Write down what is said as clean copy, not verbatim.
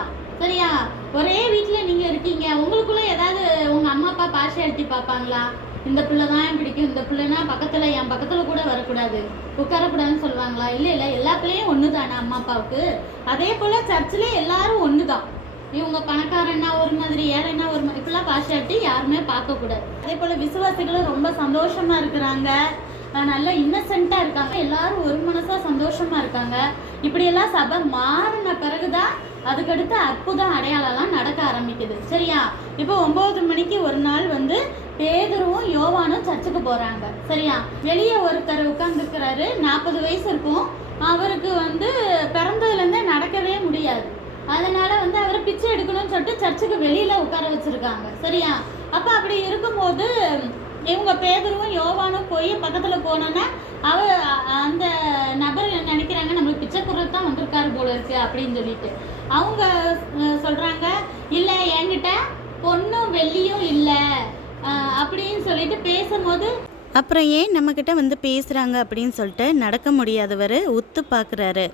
தான். சரியா? ஒரே வீட்டில் நீங்கள் இருக்கீங்க, உங்களுக்குள்ளே ஏதாவது உங்கள் அம்மா அப்பா பார்ஷியாலிட்டி பார்ப்பாங்களா? இந்த பிள்ளை தான் என் பிடிக்கும், இந்த பிள்ளைனா பக்கத்தில் என் பக்கத்தில் கூட வரக்கூடாது, உட்காரக்கூடாதுன்னு சொல்லுவாங்களா? இல்லை இல்லை, எல்லா பிள்ளையும் ஒன்று தானே அம்மா அப்பாவுக்கு. அதே போல் சர்ச்சில் எல்லாரும் ஒன்று தான். இவங்க பணக்காரன்னா ஒரு மாதிரி, ஏழைன்னா ஒரு மாதிரி, இப்படிலாம் பார்ஷியாலிட்டி யாருமே பார்க்கக்கூடாது. அதே போல் விசுவாசிகளும் ரொம்ப சந்தோஷமாக இருக்கிறாங்க, நல்லா இன்னசென்ட்டாக இருக்காங்க, எல்லாரும் ஒரு மனசாக சந்தோஷமாக இருக்காங்க. இப்படியெல்லாம் சபை மாறின பிறகுதான் அதுக்கடுத்து அற்புத அடையாளம்லாம் நடக்க ஆரம்பிக்குது. சரியா? இப்போ 9 மணிக்கு ஒரு நாள் பேதுருவும் யோவானும் சர்ச்சுக்கு போகிறாங்க. சரியா? வெளியே ஒருத்தர் உட்காந்துருக்கிறாரு, 40 வயசு இருக்கும். அவருக்கு பிறந்ததுலேருந்தே நடக்கவே முடியாது. அதனால அவர் பிச்சை எடுக்கணும்னு சொல்லிட்டு சர்ச்சுக்கு வெளியில் உட்கார வச்சுருக்காங்க. சரியா? அப்போ அப்படி இருக்கும்போது இவங்க பேதுருவும் யோவானும் போய் பக்கத்தில் போனோன்னா அந்த நபர் நினைக்கிறாங்க, நம்மளுக்கு பிச்சை குரல் தான் வந்திருக்காரு போல இருக்கு அப்படின்னு சொல்லிட்டு. அவங்க சொல்கிறாங்க, இல்லை என்கிட்ட பொண்ணும் வெள்ளியும் இல்லை அப்படின்னு சொல்லிட்டு பேசும்போது, அப்புறம் ஏன் நம்மக்கிட்ட பேசுகிறாங்க அப்படின்னு சொல்லிட்டு நடக்க முடியாதவர் உத்து பார்க்குறாரு.